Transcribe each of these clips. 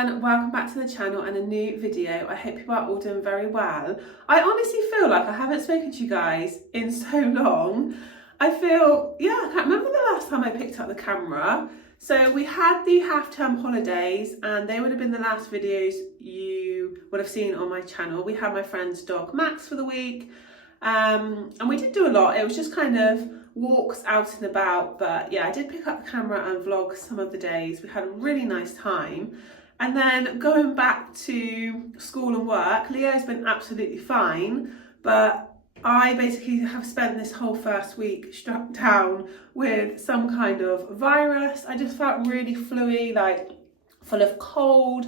everyone, welcome back to the channel and a new video. I hope you are all doing very well. I honestly feel like I haven't spoken to you guys in so long. I can't remember the last time I picked up the camera. So we had the half-term holidays and they would have been the last videos you would have seen on my channel. We had my friend's dog Max for the week and we didn't do a lot. It was just kind of walks out and about, but yeah, I did pick up the camera and vlog some of the days. We had a really nice time. And then going back to school and work, Leo's been absolutely fine, but I basically have spent this whole first week struck down with some kind of virus. I just felt really fluey, like full of cold,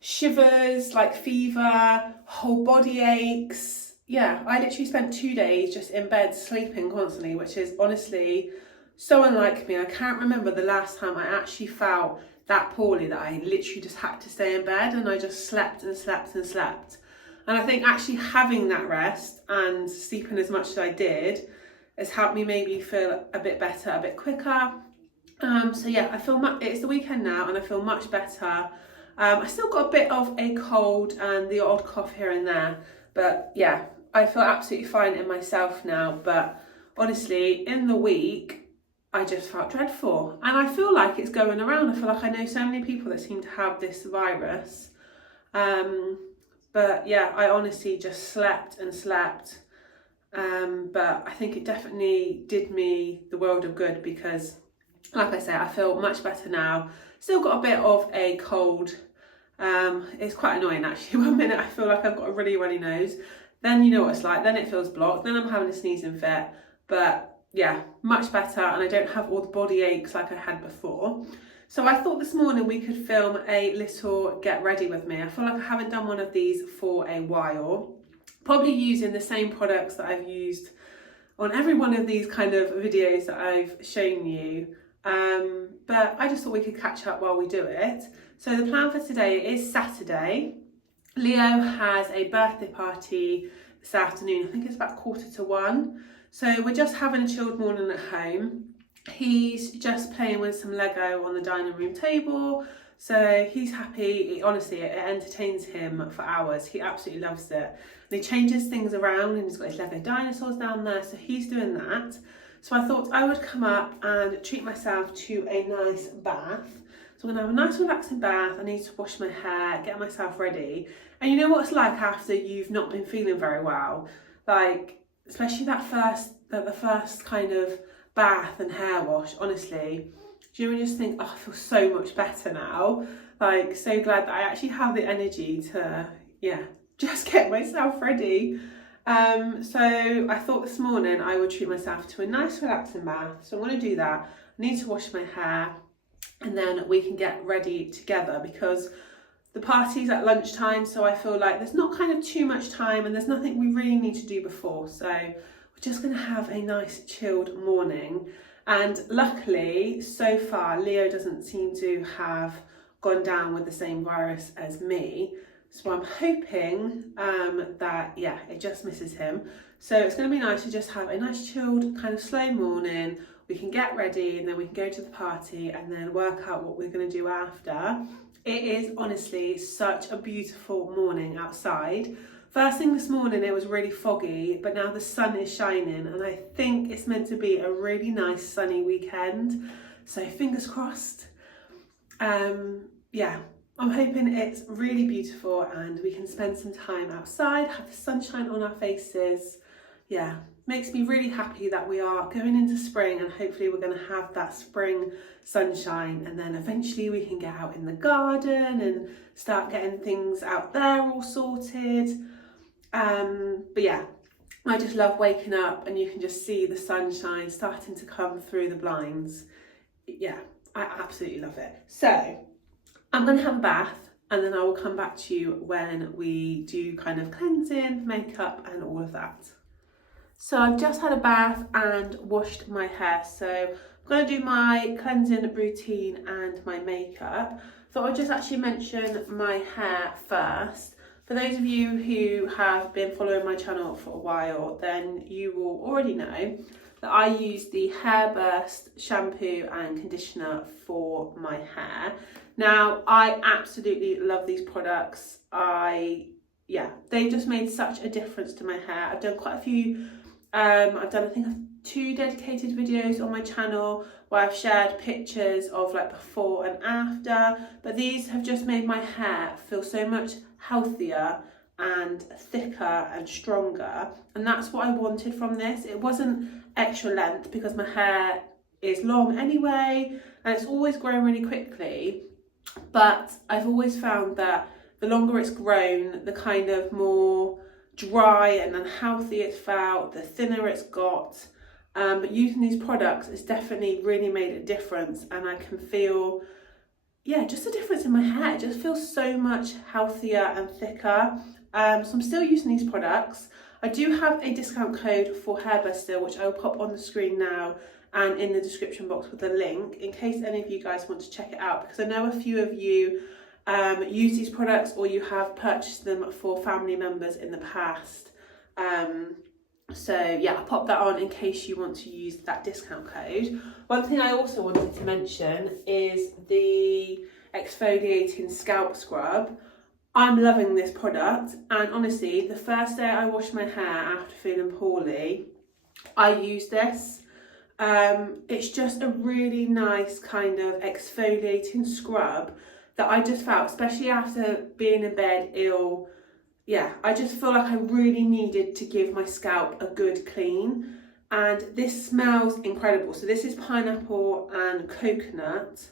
shivers, like fever, whole body aches. Yeah, I literally spent 2 days just in bed sleeping constantly, which is honestly so unlike me. I can't remember the last time I actually felt that poorly that I literally just had to stay in bed and I just slept and slept and slept. And I think actually having that rest and sleeping as much as I did has helped me maybe feel a bit better, a bit quicker. So yeah, I feel it's the weekend now and I feel much better. I still got a bit of a cold and the odd cough here and there, but yeah, I feel absolutely fine in myself now. But honestly, in the week, I just felt dreadful. And I feel like it's going around. I feel like I know so many people that seem to have this virus. But yeah, I honestly just slept and slept. But I think it definitely did me the world of good because, like I say, I feel much better now. Still got a bit of a cold. It's quite annoying actually. 1 minute I feel like I've got a really runny nose. Then you know what it's like, then it feels blocked, then I'm having a sneezing fit. But yeah, much better and I don't have all the body aches like I had before. So I thought this morning we could film a little get ready with me. I feel like I haven't done one of these for a while. Probably using the same products that I've used on every one of these kind of videos that I've shown you. But I just thought we could catch up while we do it. So the plan for today is Saturday. Leo has a birthday party this afternoon. I think it's about 1:45. So we're just having a chilled morning at home. He's just playing with some Lego on the dining room table. So he's happy. Honestly, it entertains him for hours. He absolutely loves it. And he changes things around and he's got his Lego dinosaurs down there. So he's doing that. So I thought I would come up and treat myself to a nice bath. So I'm gonna have a nice relaxing bath. I need to wash my hair, get myself ready. And you know what it's like after you've not been feeling very well? Like, especially the first kind of bath and hair wash, honestly. Do you just think, oh, I feel so much better now. Like, so glad that I actually have the energy to, yeah, just get myself ready. So I thought this morning I would treat myself to a nice relaxing bath. So I'm gonna do that. I need to wash my hair and then we can get ready together because the party's at lunchtime. So I feel like there's not kind of too much time and there's nothing we really need to do before. So we're just gonna have a nice chilled morning. And luckily, so far, Leo doesn't seem to have gone down with the same virus as me. So I'm hoping that, yeah, it just misses him. So it's gonna be nice to just have a nice chilled kind of slow morning. We can get ready and then we can go to the party and then work out what we're gonna do after. It is honestly such a beautiful morning outside. First thing this morning it was really foggy, but now the sun is shining and I think it's meant to be a really nice sunny weekend. So fingers crossed. Yeah, I'm hoping it's really beautiful and we can spend some time outside, have the sunshine on our faces. Yeah, makes me really happy that we are going into spring and hopefully we're going to have that spring sunshine and then eventually we can get out in the garden and start getting things out there all sorted. But yeah, I just love waking up and you can just see the sunshine starting to come through the blinds. Yeah, I absolutely love it. So I'm going to have a bath and then I will come back to you when we do kind of cleansing, makeup and all of that. So I've just had a bath and washed my hair. So I'm going to do my cleansing routine and my makeup. Thought I'd just actually mention my hair first. For those of you who have been following my channel for a while, then you will already know that I use the Hair Burst shampoo and conditioner for my hair. Now, I absolutely love these products. Yeah, they've just made such a difference to my hair. I've done quite a few, I've done I think 2 dedicated videos on my channel where I've shared pictures of like before and after, but these have just made my hair feel so much healthier and thicker and stronger, and that's what I wanted from this. It wasn't extra length because my hair is long anyway and it's always grown really quickly, but I've always found that the longer it's grown, the kind of more dry and unhealthy it's felt, the thinner it's got. But using these products, it's definitely really made a difference, and I can feel, yeah, just a difference in my hair. It just feels so much healthier and thicker. So I'm still using these products. I do have a discount code for Hairburst still, which I will pop on the screen now and in the description box with a link in case any of you guys want to check it out, because I know a few of you use these products or you have purchased them for family members in the past. So yeah, I'll pop that on in case you want to use that discount code. One thing I also wanted to mention is the exfoliating scalp scrub. I'm loving this product, and honestly, the first day I washed my hair after feeling poorly, I used this. It's just a really nice kind of exfoliating scrub that I just felt, especially after being in bed ill, yeah, I just feel like I really needed to give my scalp a good clean, and this smells incredible. So this is pineapple and coconut,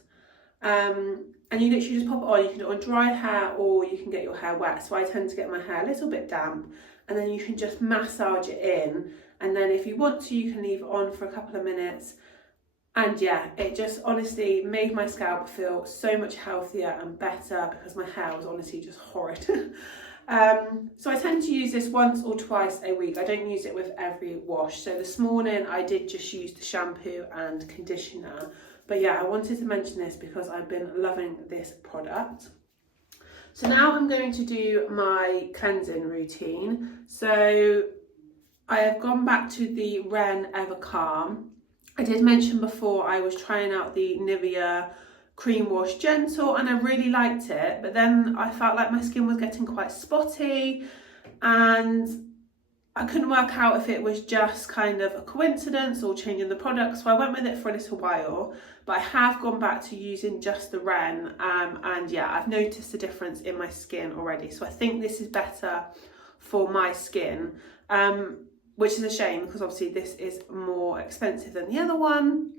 and you literally just pop it on. You can do it on dry hair or you can get your hair wet. So I tend to get my hair a little bit damp, and then you can just massage it in, and then if you want to, you can leave it on for a couple of minutes. And yeah, it just honestly made my scalp feel so much healthier and better because my hair was honestly just horrid. So I tend to use this once or twice a week. I don't use it with every wash. So this morning I did just use the shampoo and conditioner. But yeah, I wanted to mention this because I've been loving this product. So now I'm going to do my cleansing routine. So I have gone back to the Ren Ever Calm. I did mention before I was trying out the Nivea Cream Wash Gentle and I really liked it, but then I felt like my skin was getting quite spotty and I couldn't work out if it was just kind of a coincidence or changing the product, so I went with it for a little while, but I have gone back to using just the Ren, and yeah, I've noticed a difference in my skin already, so I think this is better for my skin. Which is a shame because obviously this is more expensive than the other one,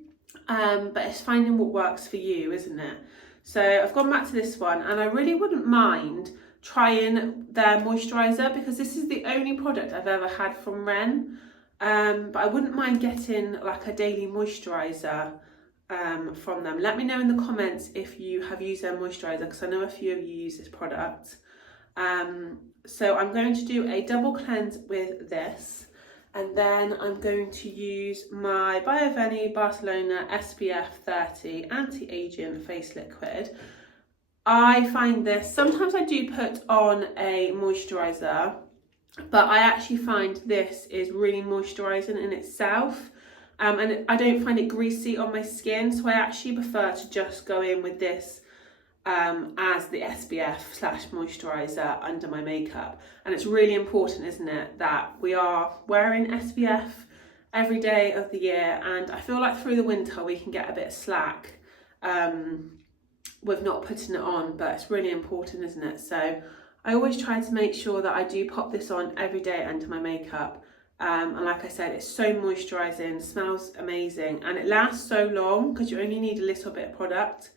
but it's finding what works for you, isn't it? So I've gone back to this one, and I really wouldn't mind trying their moisturiser because this is the only product I've ever had from Ren, but I wouldn't mind getting like a daily moisturiser from them. Let me know in the comments if you have used their moisturiser because I know a few of you use this product. So I'm going to do a double cleanse with this. And then I'm going to use my Bioveni Barcelona SPF 30 Anti-Aging Face Liquid. I find this, sometimes I do put on a moisturiser, but I actually find this is really moisturising in itself. And I don't find it greasy on my skin, so I actually prefer to just go in with this as the SPF/moisturiser under my makeup. And it's really important, isn't it, that we are wearing SPF every day of the year, and I feel like through the winter we can get a bit slack with not putting it on, but it's really important, isn't it? So I always try to make sure that I do pop this on every day under my makeup, and like I said, it's so moisturising, smells amazing, and it lasts so long because you only need a little bit of product.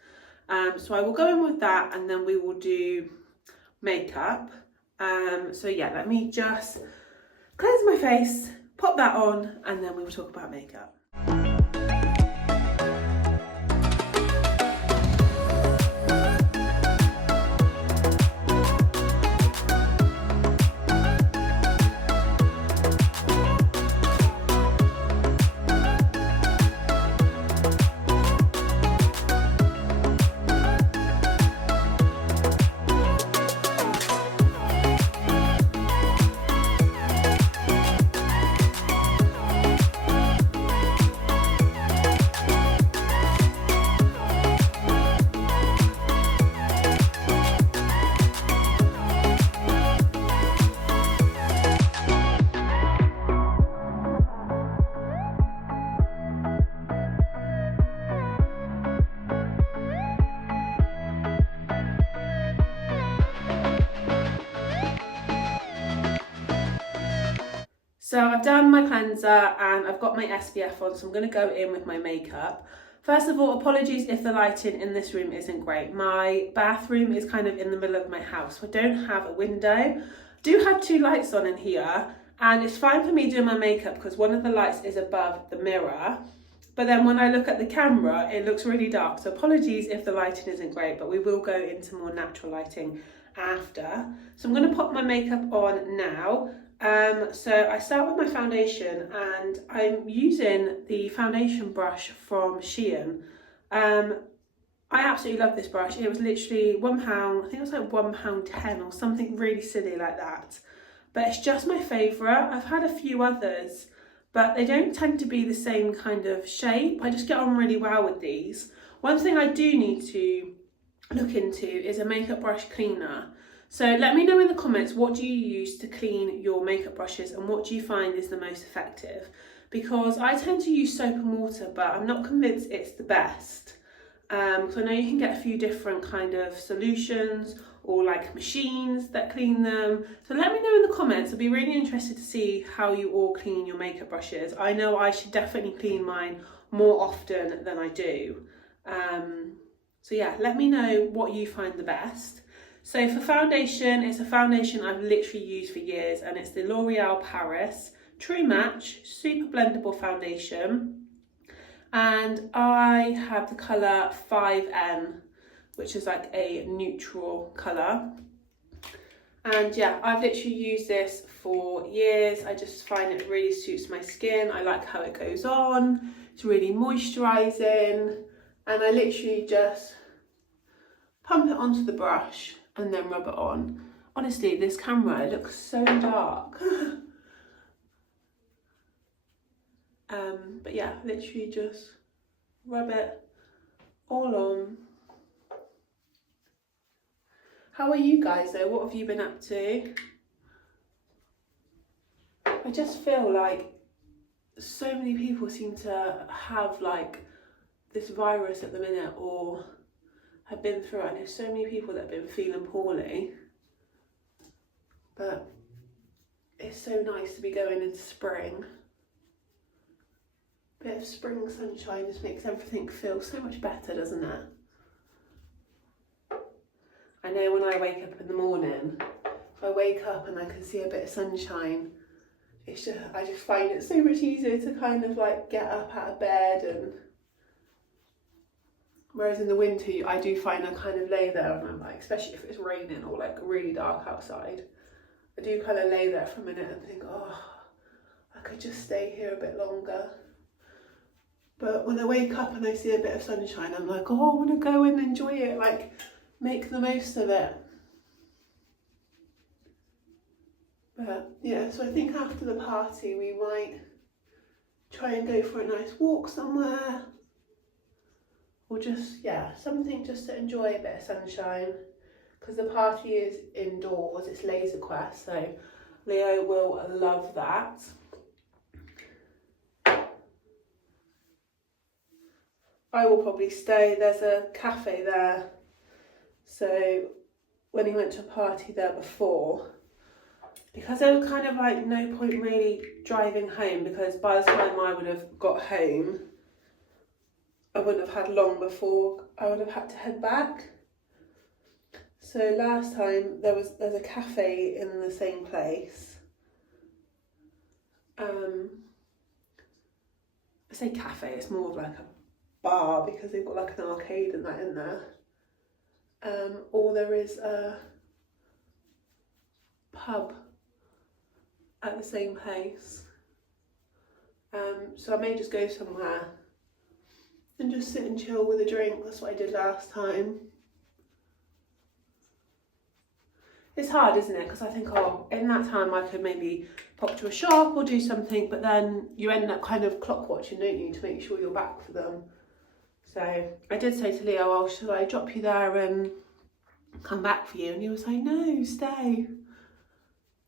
So I will go in with that and then we will do makeup. So yeah, let me just cleanse my face, pop that on, and then we will talk about makeup. So I've done my cleanser and I've got my SPF on, so I'm going to go in with my makeup. First of all, apologies if the lighting in this room isn't great. My bathroom is kind of in the middle of my house, so I don't have a window. I do have 2 lights on in here, and it's fine for me doing my makeup because one of the lights is above the mirror. But then when I look at the camera, it looks really dark. So apologies if the lighting isn't great, but we will go into more natural lighting after. So I'm going to pop my makeup on now. So I start with my foundation, and I'm using the foundation brush from Shein. I absolutely love this brush. It was literally £1, I think it was like £1.10 or something really silly like that. But it's just my favourite. I've had a few others, but they don't tend to be the same kind of shape. I just get on really well with these. One thing I do need to look into is a makeup brush cleaner. So let me know in the comments, what do you use to clean your makeup brushes and what do you find is the most effective? Because I tend to use soap and water, but I'm not convinced it's the best. So I know you can get a few different kind of solutions or like machines that clean them. So let me know in the comments. I'd be really interested to see how you all clean your makeup brushes. I know I should definitely clean mine more often than I do. So yeah, let me know what you find the best. So for foundation, it's a foundation I've literally used for years, and it's the L'Oreal Paris True Match Super Blendable Foundation. And I have the colour 5N, which is like a neutral colour. And yeah, I've literally used this for years. I just find it really suits my skin. I like how it goes on. It's really moisturising. And I literally just pump it onto the brush and then rub it on. Honestly, this camera, it looks so dark. But yeah, literally just rub it all on. How are you guys though? What have you been up to? I just feel like so many people seem to have like this virus at the minute or have been through it, and there's so many people that have been feeling poorly. But it's so nice to be going into spring. Bit of spring sunshine just makes everything feel so much better, doesn't it? I know when I wake up in the morning, if I wake up and I can see a bit of sunshine, it's just, I just find it so much easier to kind of like get up out of bed. And whereas in the winter, I do find I kind of lay there and I'm like, especially if it's raining or like really dark outside, I do kind of lay there for a minute and think, oh, I could just stay here a bit longer. But when I wake up and I see a bit of sunshine, I'm like, oh, I want to go and enjoy it, like make the most of it. But yeah, so I think after the party we might try and go for a nice walk somewhere. Or just, yeah, something just to enjoy a bit of sunshine. Because the party is indoors, it's Laser Quest, so Leo will love that. I will probably stay, there's a cafe there. So when he went to a party there before, because there was kind of like no point really driving home, because by the time I would have got home, I wouldn't have had long before I would have had to head back. So last time there's a cafe in the same place. I say cafe, it's more of like a bar because they've got like an arcade and that in there. Or there is a pub at the same place. So I may just go somewhere and just sit and chill with a drink. That's what I did last time. It's hard, isn't it? Because I think, oh, in that time I could maybe pop to a shop or do something, but then you end up kind of clock watching, don't you, to make sure you're back for them. So I did say to Leo, oh, should I drop you there and come back for you? And he was like, no, stay.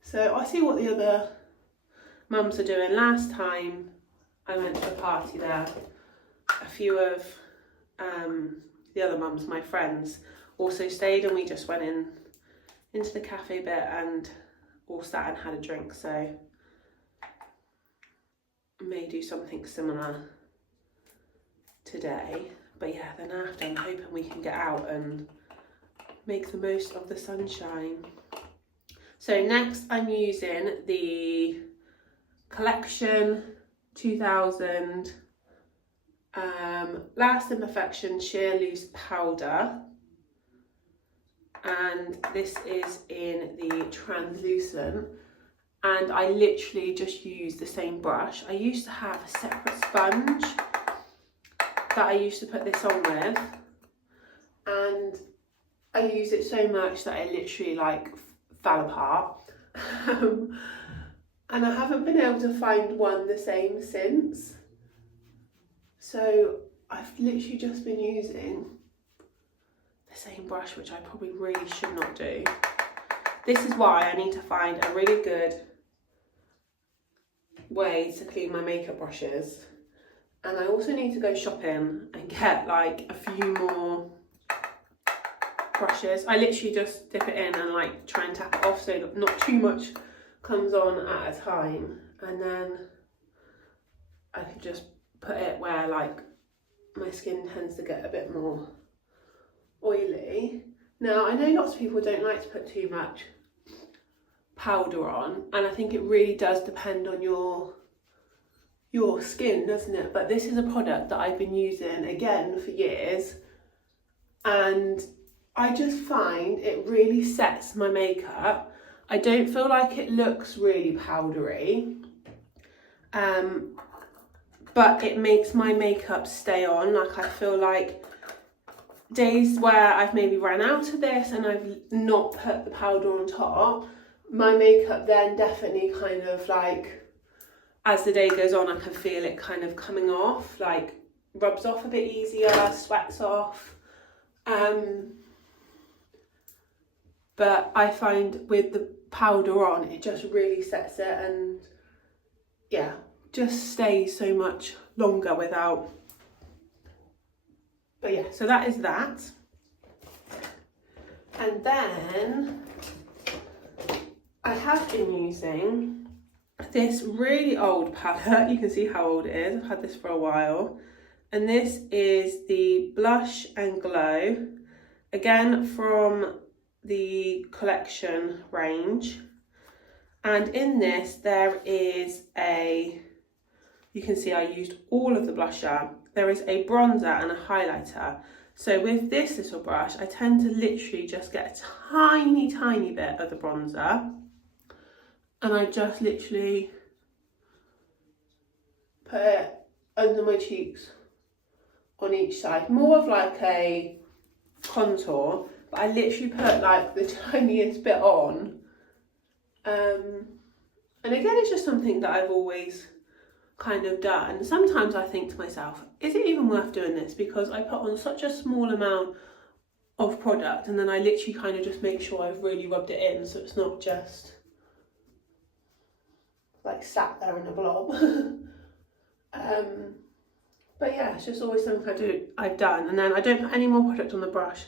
So I see what the other mums are doing. Last time I went to a party there, a few of the other mums, my friends, also stayed, and we just went into the cafe bit and all sat and had a drink. So may do something similar today. But yeah, then after I'm hoping we can get out and make the most of the sunshine. So next I'm using the Collection 2000 Last Imperfection Sheer Loose Powder, and this is in the translucent, and I literally just use the same brush. I used to have a separate sponge that I used to put this on with, and I used it so much that it literally like fell apart. And I haven't been able to find one the same since. So I've literally just been using the same brush, which I probably really should not do. This is why I need to find a really good way to clean my makeup brushes. And I also need to go shopping and get like a few more brushes. I literally just dip it in and like try and tap it off so not too much comes on at a time, and then I can just put it where like my skin tends to get a bit more oily. Now I know lots of people don't like to put too much powder on, and I think it really does depend on your skin, doesn't it? But this is a product that I've been using again for years, and I just find it really sets my makeup. I don't feel like it looks really powdery, but it makes my makeup stay on. Like I feel like days where I've maybe ran out of this and I've not put the powder on top, my makeup then definitely kind of like, as the day goes on, I can feel it kind of coming off, like rubs off a bit easier, sweats off. But I find with the powder on, it just really sets it, and yeah, just stays so much longer without. But yeah, so that is that. And then I have been using this really old palette. You can see how old it is. I've had this for a while. And this is the Blush and Glow, again from the Collection range. And in this there is you can see I used all of the blusher. There is a bronzer and a highlighter. So with this little brush, I tend to literally just get a tiny bit of the bronzer, and I just literally put it under my cheeks on each side, more of like a contour, but I literally put like the tiniest bit on. And again, it's just something that I've always kind of done. Sometimes I think to myself, is it even worth doing this? Because I put on such a small amount of product, and then I literally kind of just make sure I've really rubbed it in, so it's not just like sat there in a blob. But yeah, it's just always something I've done. And then I don't put any more product on the brush,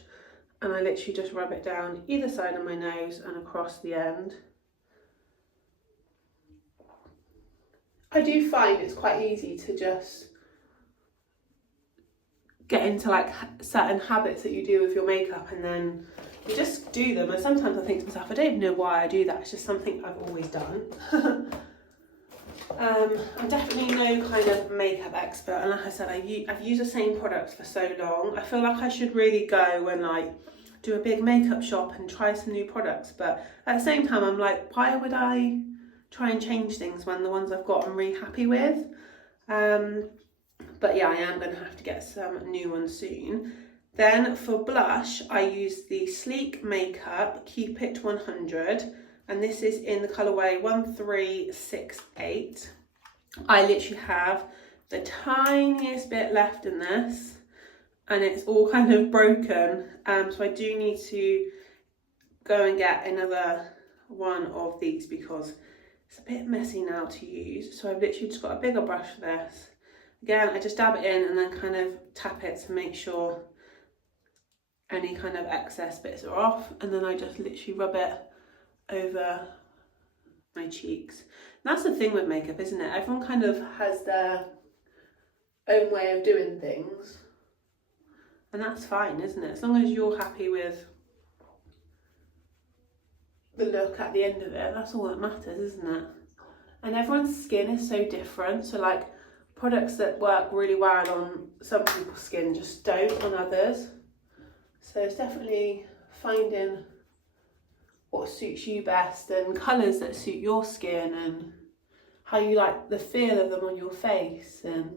and I literally just rub it down either side of my nose and across the end. I do find it's quite easy to just get into like certain habits that you do with your makeup, and then you just do them. And sometimes I think to myself, I don't even know why I do that. It's just something I've always done. I'm definitely no kind of makeup expert, and like I said, I've used the same products for so long. I feel like I should really go and like do a big makeup shop and try some new products, but at the same time I'm like, why would I try and change things when the ones I've got I'm really happy with? But yeah, I am going to have to get some new ones soon. Then for blush, I use the Sleek Makeup Keep It 100, and this is in the colourway 1368. I literally have the tiniest bit left in this, and it's all kind of broken, so I do need to go and get another one of these because it's a bit messy now to use. So I've literally just got a bigger brush for this. Again, I just dab it in and then kind of tap it to make sure any kind of excess bits are off, and then I just literally rub it over my cheeks. And that's the thing with makeup, isn't it? Everyone kind of has their own way of doing things, and that's fine, isn't it? As long as you're happy with the look at the end of it, that's all that matters, isn't it? And everyone's skin is so different, so like products that work really well on some people's skin just don't on others. So it's definitely finding what suits you best and colours that suit your skin and how you like the feel of them on your face. And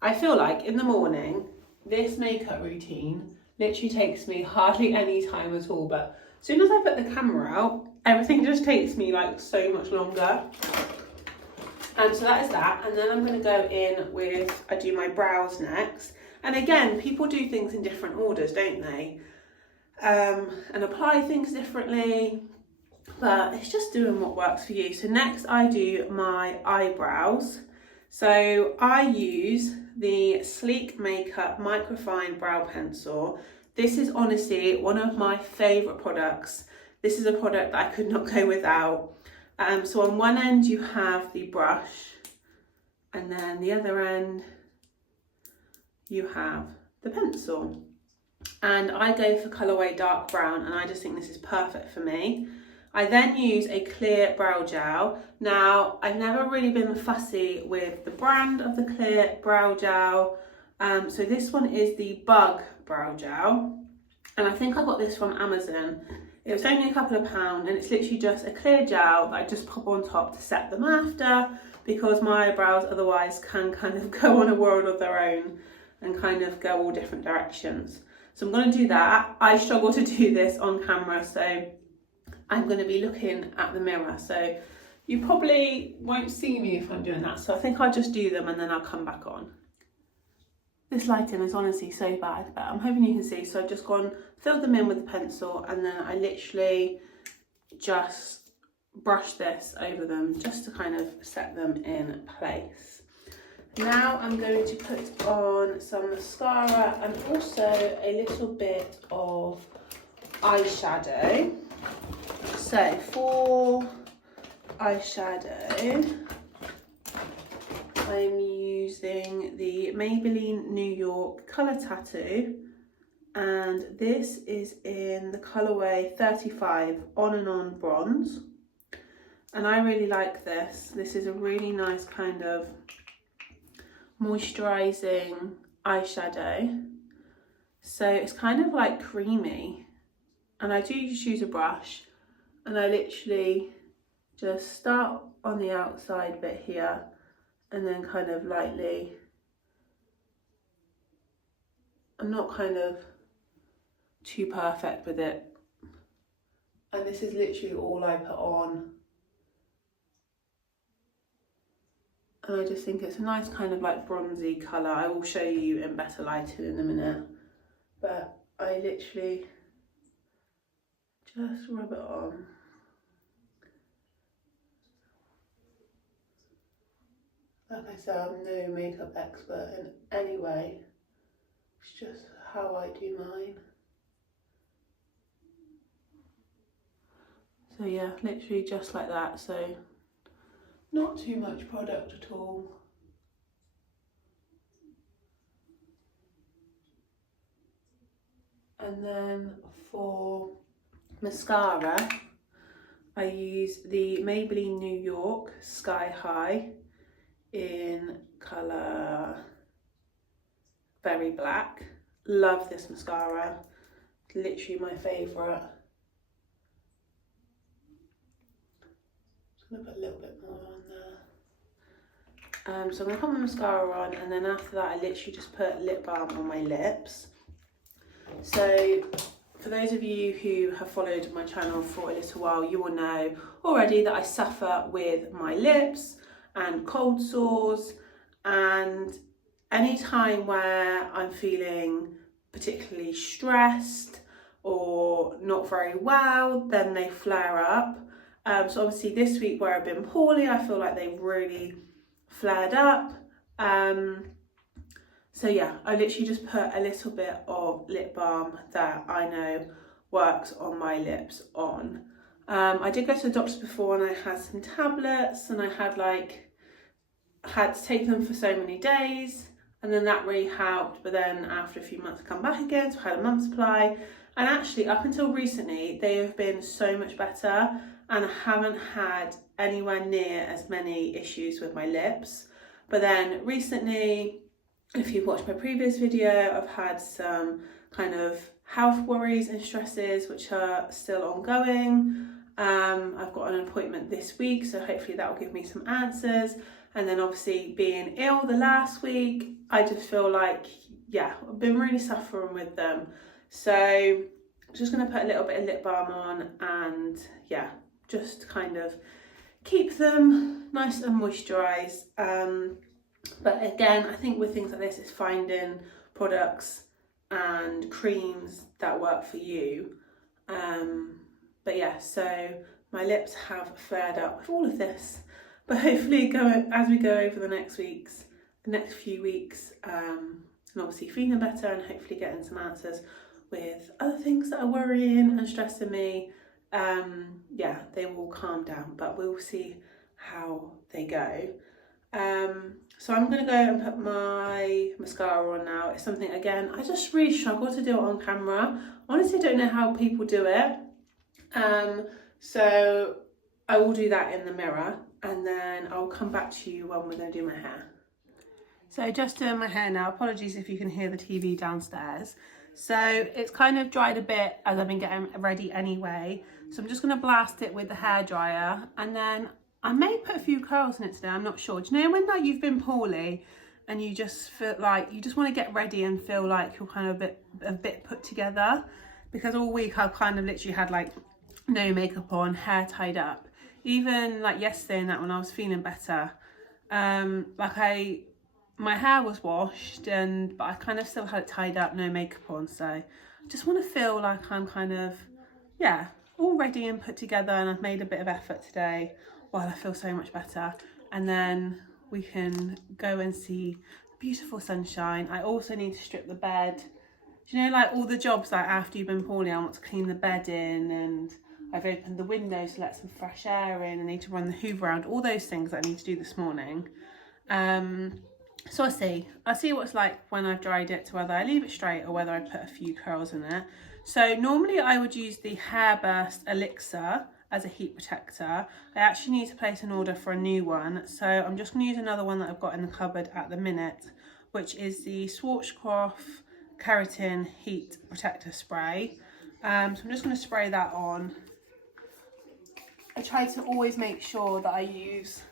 I feel like in the morning, this makeup routine literally takes me hardly any time at all, but as soon as I put the camera out, everything just takes me like so much longer. So that is that, and then I'm going to go in with, I do my brows next. And again, people do things in different orders, don't they? And apply things differently, but it's just doing what works for you. So next I do my eyebrows. So I use the Sleek Makeup Microfine Brow Pencil. This is honestly one of my favourite products. This is a product that I could not go without. So on one end you have the brush, and then the other end you have the pencil. And I go for colourway dark brown, and I just think this is perfect for me. I then use a clear brow gel. Now, I've never really been fussy with the brand of the clear brow gel. So this one is the Bug Brow Gel. And I think I got this from Amazon. It was only a couple of pounds, and it's literally just a clear gel that I just pop on top to set them after, because my eyebrows otherwise can kind of go on a world of their own and kind of go all different directions. So I'm going to do that. I struggle to do this on camera, so I'm going to be looking at the mirror. So you probably won't see me if I'm doing that. So I think I'll just do them and then I'll come back on. This lighting is honestly so bad, but I'm hoping you can see. So I've just filled them in with the pencil, and then I literally just brush this over them just to kind of set them in place. Now I'm going to put on some mascara and also a little bit of eyeshadow. So for eyeshadow, I'm using the Maybelline New York Colour Tattoo, and this is in the colourway 35 On and On Bronze. And I really like this. This is a really nice kind of moisturising eyeshadow. So it's kind of like creamy, and I do just use a brush, and I literally just start on the outside bit here and then kind of lightly, I'm not kind of too perfect with it, and this is literally all I put on. And I just think it's a nice kind of like bronzy colour. I will show you in better lighting in a minute, but I literally just rub it on. Like I said, I'm no makeup expert in any way. It's just how I do mine. So yeah, literally just like that. So not too much product at all. And then for mascara, I use the Maybelline New York Sky High in colour Berry Black. Love this mascara, literally my favourite. I'm going to put a little bit more on there. So I'm going to put my mascara on, and then after that I literally just put lip balm on my lips. So for those of you who have followed my channel for a little while, you will know already that I suffer with my lips and cold sores, and any time where I'm feeling particularly stressed or not very well, then they flare up. So obviously this week where I've been poorly, I feel like they've really flared up. So yeah, I literally just put a little bit of lip balm that I know works on my lips on. I did go to the doctor before and I had some tablets and I had to take them for so many days, and then that really helped. But then after a few months I come back again, so I had a month's supply, and actually up until recently they have been so much better and I haven't had anywhere near as many issues with my lips. But then recently, if you've watched my previous video, I've had some kind of health worries and stresses which are still ongoing. I've got an appointment this week, so hopefully that will give me some answers. And then obviously being ill the last week, I just feel like, yeah, I've been really suffering with them. So I'm just going to put a little bit of lip balm on and yeah, just kind of keep them nice and moisturised. But again, I think with things like this, it's finding products and creams that work for you. But yeah, so my lips have flared up with all of this. But hopefully, as we go over the next few weeks, and obviously feeling better and hopefully getting some answers with other things that are worrying and stressing me, yeah, they will calm down. But we'll see how they go. So I'm going to go and put my mascara on now. It's something, again, I just really struggle to do it on camera. Honestly, I don't know how people do it. So I will do that in the mirror and then I'll come back to you when we're going to do my hair. So just doing my hair now. Apologies if you can hear the TV downstairs. So it's kind of dried a bit as I've been getting ready anyway. So I'm just going to blast it with the hairdryer and then I may put a few curls in it today, I'm not sure. Do you know when you've been poorly and you just feel like you just want to get ready and feel like you're kind of a bit put together? Because all week I've kind of literally had like no makeup on, hair tied up. Even like yesterday and that, when I was feeling better, my hair was washed but I kind of still had it tied up, no makeup on. So I just want to feel like I'm kind of, yeah, all ready and put together, and I've made a bit of effort today while I feel so much better. And then we can go and see the beautiful sunshine. I also need to strip the bed. Do you know, like all the jobs like after you've been poorly, I want to clean the bed in, and I've opened the windows to let some fresh air in. I need to run the hoover around, all those things that I need to do this morning. So I'll see what it's like when I've dried it, to whether I leave it straight or whether I put a few curls in it. So normally I would use the Hairburst Elixir as a heat protector. I actually need to place an order for a new one, so I'm just going to use another one that I've got in the cupboard at the minute, which is the Schwarzkopf Keratin Heat Protector Spray. So I'm just going to spray that on. I try to always make sure that I use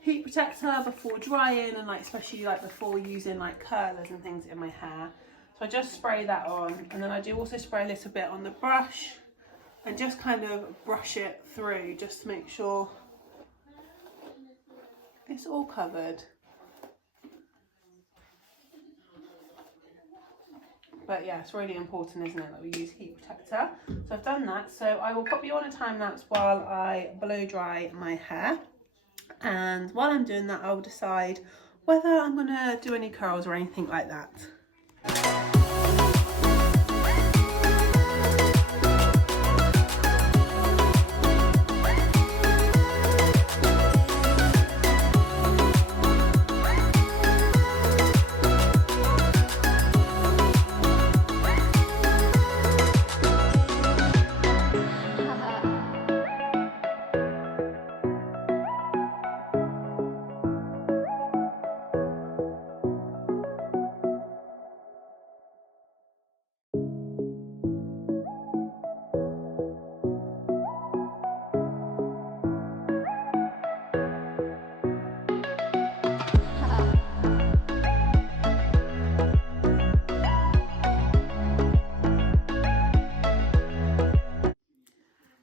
heat protector before drying, and like especially like before using like curlers and things in my hair. So I just spray that on, and then I do also spray a little bit on the brush and just kind of brush it through just to make sure it's all covered. But yeah, it's really important, isn't it, that we use heat protector. So I've done that. So I will pop you on a time lapse while I blow dry my hair. And while I'm doing that, I'll decide whether I'm going to do any curls or anything like that.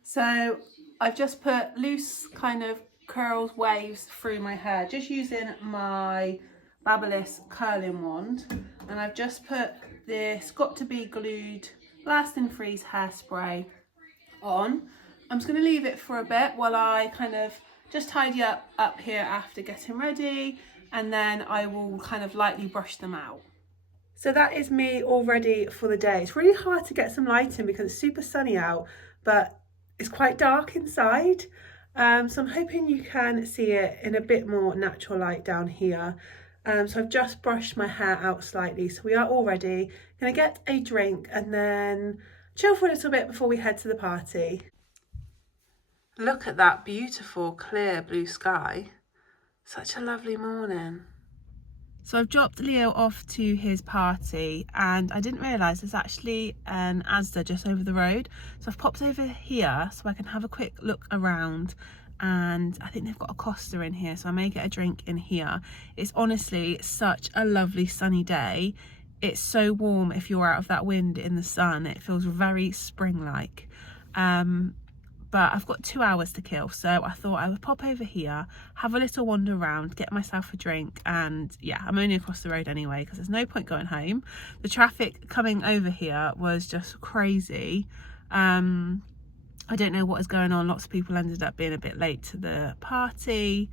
So I've just put loose kind of curls, waves through my hair, just using my Babyliss curling wand. And I've just put this Got To Be Glued Lasting Freeze hairspray on. I'm just going to leave it for a bit while I kind of just tidy up here after getting ready, and then I will kind of lightly brush them out. So that is me all ready for the day. It's really hard to get some light in because it's super sunny out, but it's quite dark inside. So I'm hoping you can see it in a bit more natural light down here. So I've just brushed my hair out slightly. So we are all ready. Gonna get a drink and then chill for a little bit before we head to the party. Look at that beautiful clear blue sky. Such a lovely morning. So I've dropped Leo off to his party and I didn't realise there's actually an Asda just over the road. So I've popped over here so I can have a quick look around, and I think they've got a Costa in here, so I may get a drink in here. It's honestly such a lovely sunny day. It's so warm if you're out of that wind in the sun. It feels very spring-like. But I've got 2 hours to kill, so I thought I would pop over here, have a little wander around, get myself a drink, and yeah, I'm only across the road anyway because there's no point going home. The traffic coming over here was just crazy. I don't know what is going on. Lots of people ended up being a bit late to the party.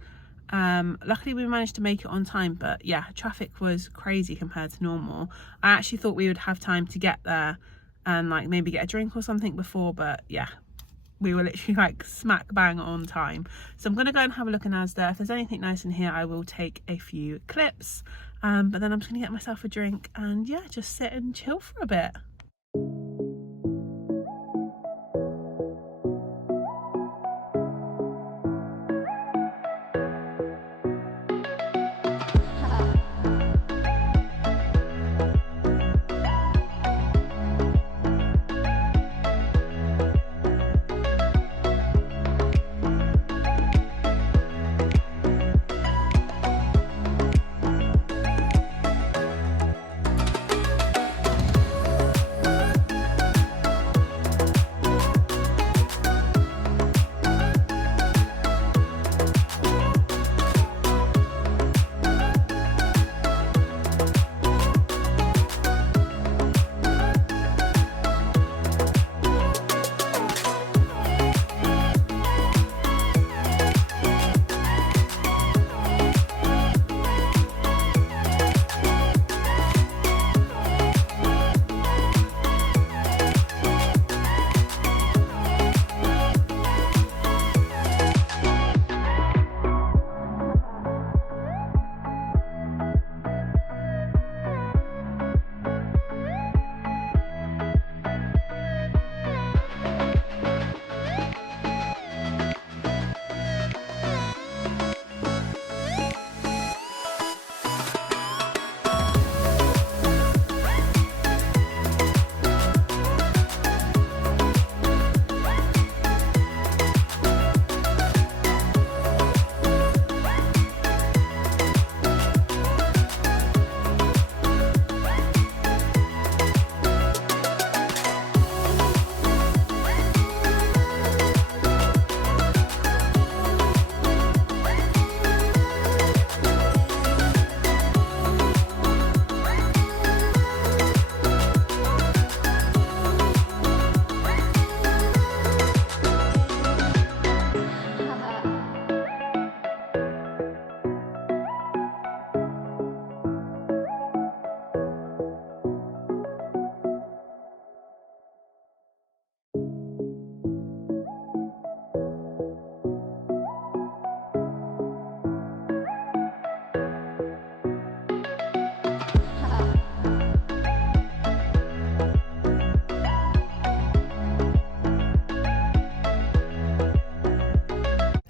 Luckily we managed to make it on time, but yeah, traffic was crazy compared to normal. I actually thought we would have time to get there and like maybe get a drink or something before, but yeah, we were literally like smack bang on time. So I'm gonna go and have a look in Asda. If there's anything nice in here, I will take a few clips, but then I'm just gonna get myself a drink and yeah, just sit and chill for a bit.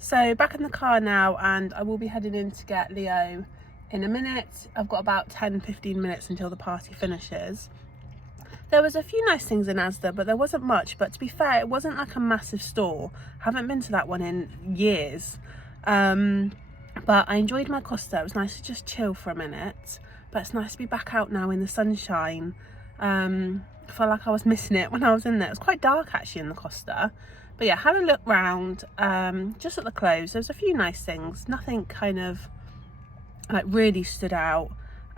So back in the car now, and I will be heading in to get Leo in a minute. I've got about 10-15 minutes until the party finishes. There was a few nice things in Asda, but there wasn't much. But to be fair, it wasn't like a massive store. Haven't been to that one in years. But I enjoyed my Costa. It was nice to just chill for a minute. But it's nice to be back out now in the sunshine. I felt like I was missing it when I was in there. It was quite dark actually in the Costa. But yeah, had a look round, just at the clothes. There's a few nice things. Nothing kind of like really stood out.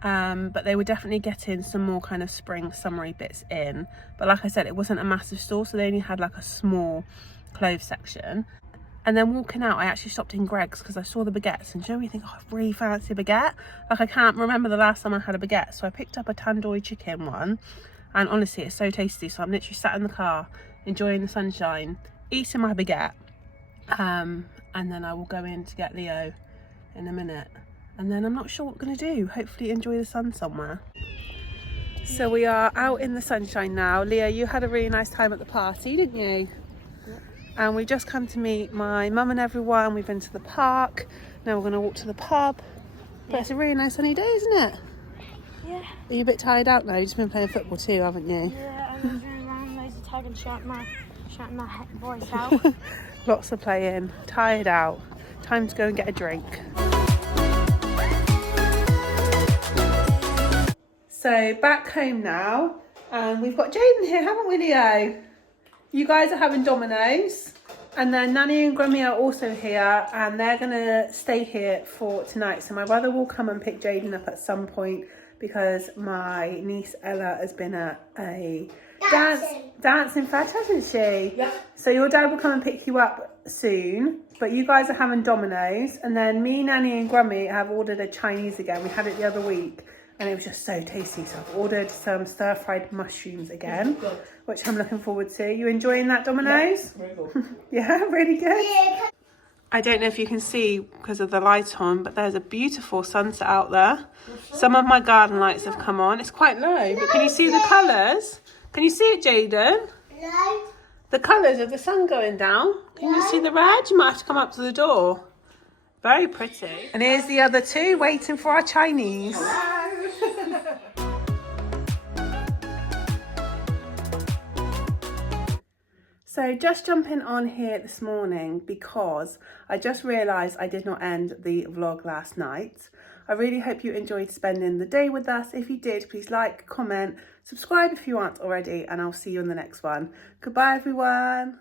But they were definitely getting some more kind of spring summery bits in. But like I said, it wasn't a massive store, so they only had like a small clothes section. And then walking out, I actually stopped in Greg's because I saw the baguettes. And do you know when you think, oh, I really fancy a baguette? Like, I can't remember the last time I had a baguette. So I picked up a tandoori chicken one. And honestly, it's so tasty. So I'm literally sat in the car, enjoying the sunshine, eating my baguette. And then I will go in to get Leo in a minute. And then I'm not sure what we're going to do. Hopefully enjoy the sun somewhere. So we are out in the sunshine now. Leo, you had a really nice time at the party, didn't you? And we just come to meet my mum and everyone. We've been to the park. Now we're going to walk to the pub. But it's a really nice sunny day, isn't it? Yeah. Are you a bit tired out now? You've just been playing football too, haven't you? Yeah, I was running around loads of tug and shouting my voice out. Lots of playing. Tired out. Time to go and get a drink. So back home now. And we've got Jaden here, haven't we, Leo? You guys are having Domino's, and then Nanny and Grummy are also here, and they're gonna stay here for tonight. So my brother will come and pick Jaden up at some point because my niece Ella has been at a dancing fete, hasn't she? Yep. So your dad will come and pick you up soon, but you guys are having Domino's, and then me, Nanny and Grummy have ordered a Chinese again. We had it the other week. And it was just so tasty. So I've ordered some stir-fried mushrooms again, which I'm looking forward to. You enjoying that, Domino's? Yeah, very good. Yeah, really good. Yeah. I don't know if you can see because of the light on, but there's a beautiful sunset out there. Some of my garden lights have come on. It's quite low, but can you see the colours? Can you see it, Jaden? No. The colours of the sun going down. Can you see the red? You might have to come up to the door. Very pretty. And here's the other two waiting for our Chinese. So just jumping on here this morning because I just realised I did not end the vlog last night. I really hope you enjoyed spending the day with us. If you did, please like, comment, subscribe if you aren't already, and I'll see you in the next one. Goodbye, everyone.